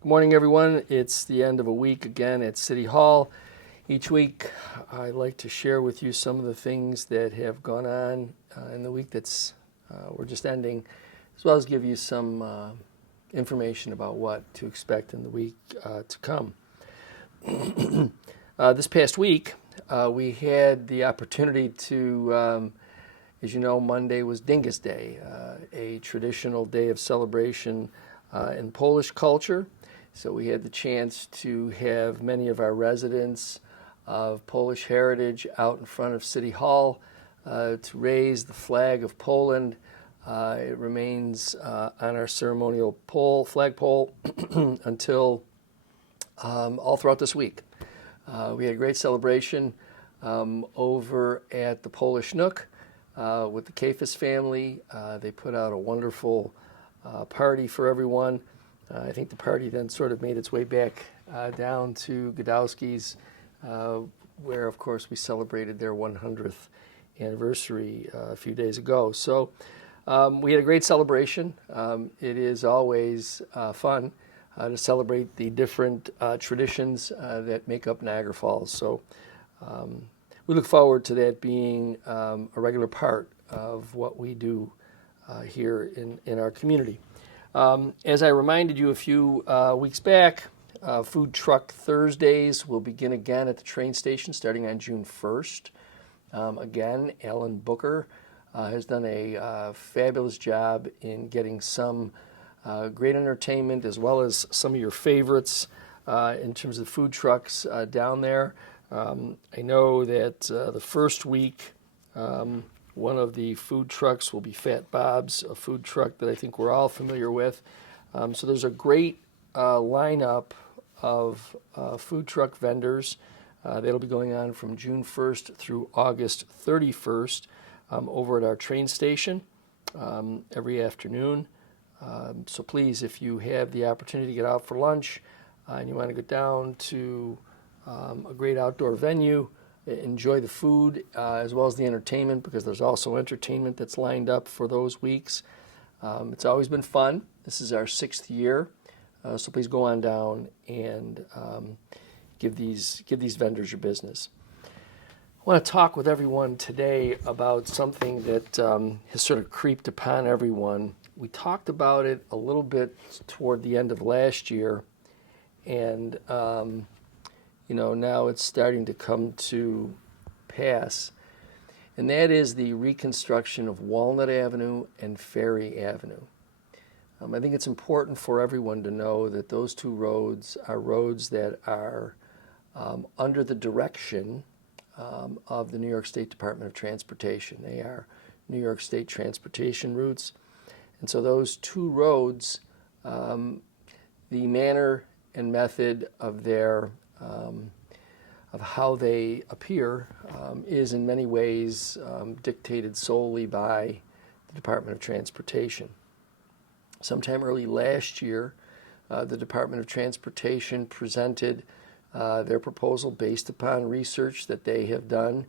Good morning, everyone. It's the end of a week again at City Hall. Each week, I like to share with you some of the things that have gone on in the week that's we're just ending, as well as give you some information about what to expect in the week to come. This past week, we had the opportunity to, as you know, Monday was Dyngus Day, a traditional day of celebration in Polish culture. So we had the chance to have many of our residents of Polish heritage out in front of City Hall to raise the flag of Poland. It remains on our ceremonial flagpole until all throughout this week. We had a great celebration over at the Polish Nook with the Kafis family. They put out a wonderful party for everyone. I think the party then sort of made its way back down to Godowski's, where, of course, we celebrated their 100th anniversary a few days ago. So we had a great celebration. It is always fun to celebrate the different traditions that make up Niagara Falls. So we look forward to that being a regular part of what we do here in our community. As I reminded you a few weeks back, Food Truck Thursdays will begin again at the train station starting on June 1st. Again, Alan Booker has done a fabulous job in getting some great entertainment as well as some of your favorites in terms of food trucks down there. I know that the first week, one of the food trucks will be Fat Bob's, a food truck that I think we're all familiar with. So there's a great lineup of food truck vendors that'll be going on from June 1st through August 31st over at our train station every afternoon. So please, if you have the opportunity to get out for lunch and you want to go down to a great outdoor venue, enjoy the food as well as the entertainment, because there's also entertainment that's lined up for those weeks. It's always been fun. This is our 6th year, so please go on down and give these vendors your business. I want to talk with everyone today about something that has sort of creeped upon everyone. We talked about it a little bit toward the end of last year, and now it's starting to come to pass, and that is the reconstruction of Walnut Avenue and Ferry Avenue. I think it's important for everyone to know that those two roads are roads that are under the direction of the New York State Department of Transportation. They are New York State transportation routes, and so those two roads, the manner and method of their of how they appear is in many ways dictated solely by the Department of Transportation. Sometime early last year, the Department of Transportation presented their proposal based upon research that they have done.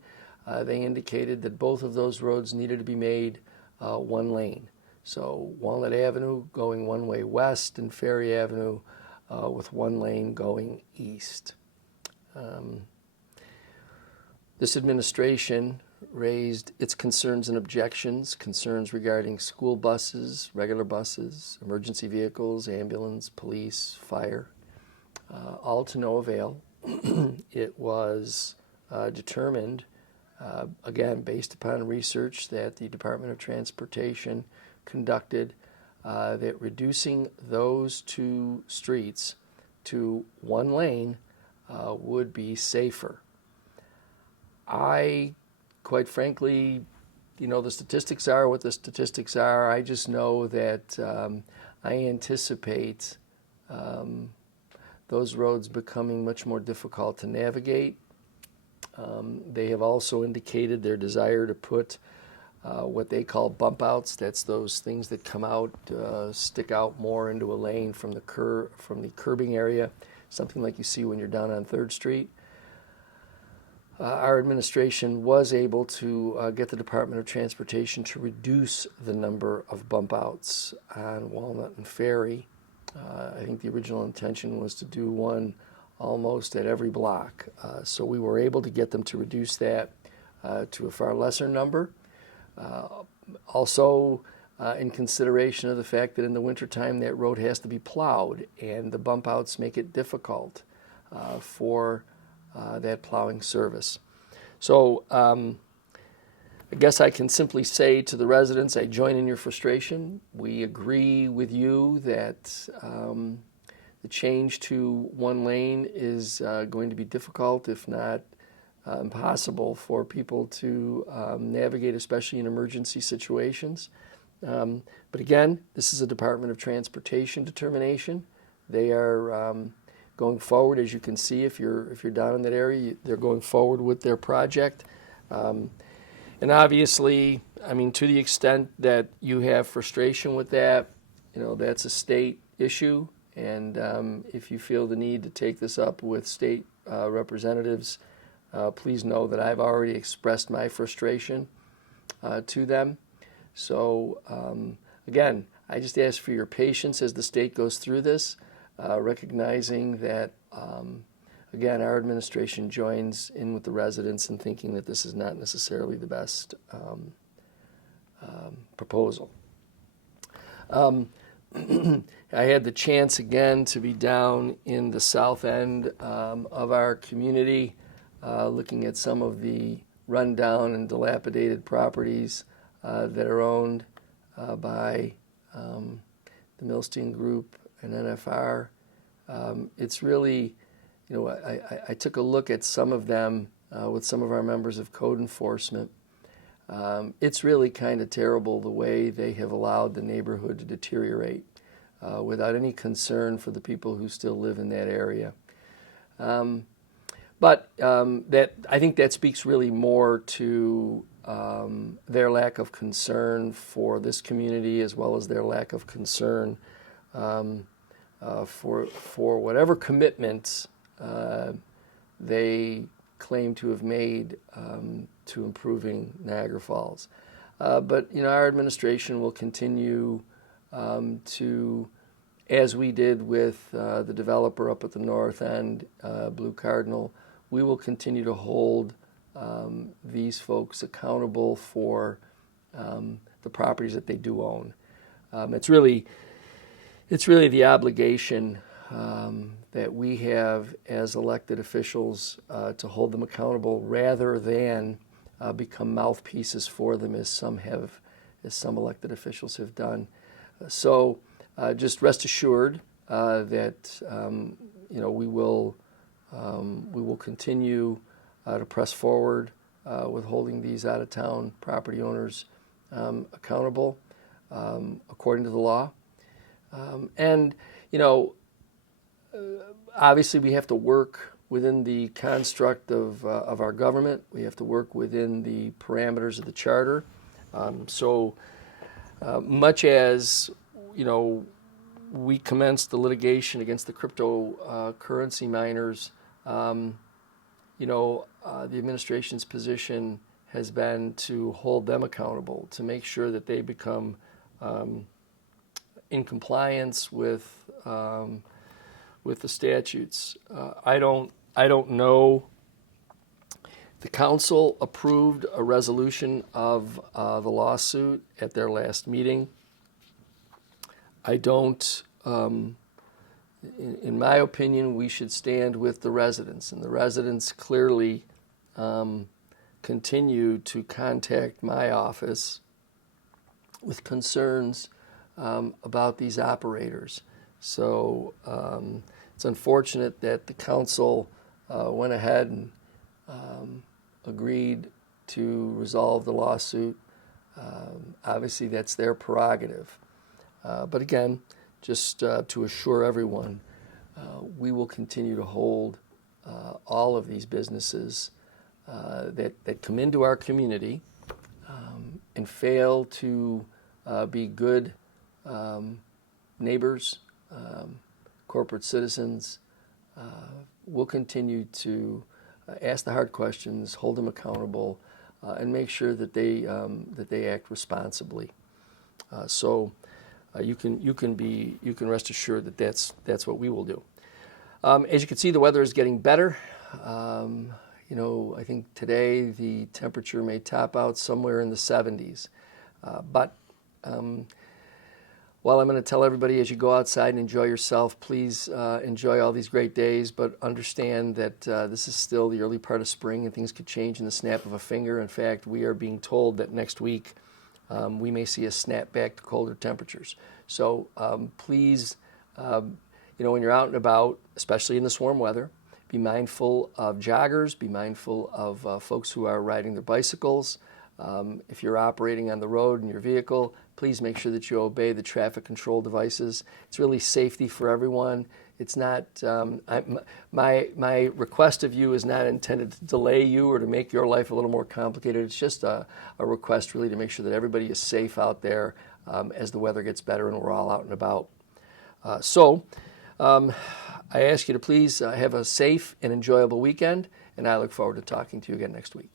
They indicated that both of those roads needed to be made one lane. So Walnut Avenue going one way west and Ferry Avenue with one lane going east. This administration raised its concerns and objections, concerns regarding school buses, regular buses, emergency vehicles, ambulance, police, fire, all to no avail. It was determined, again, based upon research that the Department of Transportation conducted, that reducing those two streets to one lane would be safer. I, quite frankly, the statistics are what the statistics are. I just know that I anticipate those roads becoming much more difficult to navigate. They have also indicated their desire to put what they call bump outs. That's those things that come out, stick out more into a lane from the curbing area, something like you see when you're down on 3rd Street. Our administration was able to get the Department of Transportation to reduce the number of bump outs on Walnut and Ferry I think the original intention was to do one almost at every block. So we were able to get them to reduce that to a far lesser number. Also, in consideration of the fact that in the wintertime that road has to be plowed, and the bump outs make it difficult for that plowing service. So I guess I can simply say to the residents, I join in your frustration. We agree with you that the change to one lane is going to be difficult, if not impossible, for people to navigate, especially in emergency situations. But again, this is a Department of Transportation determination. They are going forward, as you can see, if you're down in that area, they're going forward with their project. And obviously, I mean, to the extent that you have frustration with that, that's a state issue. And if you feel the need to take this up with state representatives, please know that I've already expressed my frustration to them. So again, I just ask for your patience as the state goes through this, recognizing that, again, our administration joins in with the residents in thinking that this is not necessarily the best proposal. I had the chance again to be down in the south end of our community, looking at some of the rundown and dilapidated properties that are owned by the Milstein Group and NFR. It's really, I took a look at some of them with some of our members of code enforcement. It's really kind of terrible the way they have allowed the neighborhood to deteriorate without any concern for the people who still live in that area. But I think that speaks really more to their lack of concern for this community, as well as their lack of concern for whatever commitments they claim to have made to improving Niagara Falls. But our administration will continue to, as we did with the developer up at the north end, Blue Cardinal, we will continue to hold these folks accountable for the properties that they do own. It's really the obligation that we have as elected officials to hold them accountable, rather than become mouthpieces for them, as some elected officials have done. So just rest assured that we will continue to press forward with holding these out-of-town property owners accountable according to the law. And obviously we have to work within the construct of our government. We have to work within the parameters of the charter. So much as we commenced the litigation against the cryptocurrency miners, the administration's position has been to hold them accountable, to make sure that they become in compliance with the statutes. I don't know. The council approved a resolution of the lawsuit at their last meeting. I don't. In my opinion, we should stand with the residents, and the residents clearly continue to contact my office with concerns about these operators. So it's unfortunate that the council went ahead and agreed to resolve the lawsuit. Obviously, that's their prerogative. But again, just to assure everyone, we will continue to hold all of these businesses that come into our community and fail to be good neighbors, corporate citizens. We'll continue to ask the hard questions, hold them accountable, and make sure that they act responsibly. So you can rest assured that that's what we will do. As you can see, the weather is getting better. I think today the temperature may top out somewhere in the 70s. But while I'm going to tell everybody as you go outside and enjoy yourself, please enjoy all these great days, but understand that this is still the early part of spring and things could change in the snap of a finger. In fact, we are being told that next week we may see a snap back to colder temperatures. So please, when you're out and about, especially in this warm weather, be mindful of joggers, be mindful of folks who are riding their bicycles. If you're operating on the road in your vehicle, please make sure that you obey the traffic control devices. It's really safety for everyone. It's not, my request of you is not intended to delay you or to make your life a little more complicated. It's just a request really to make sure that everybody is safe out there as the weather gets better and we're all out and about. I ask you to please have a safe and enjoyable weekend, and I look forward to talking to you again next week.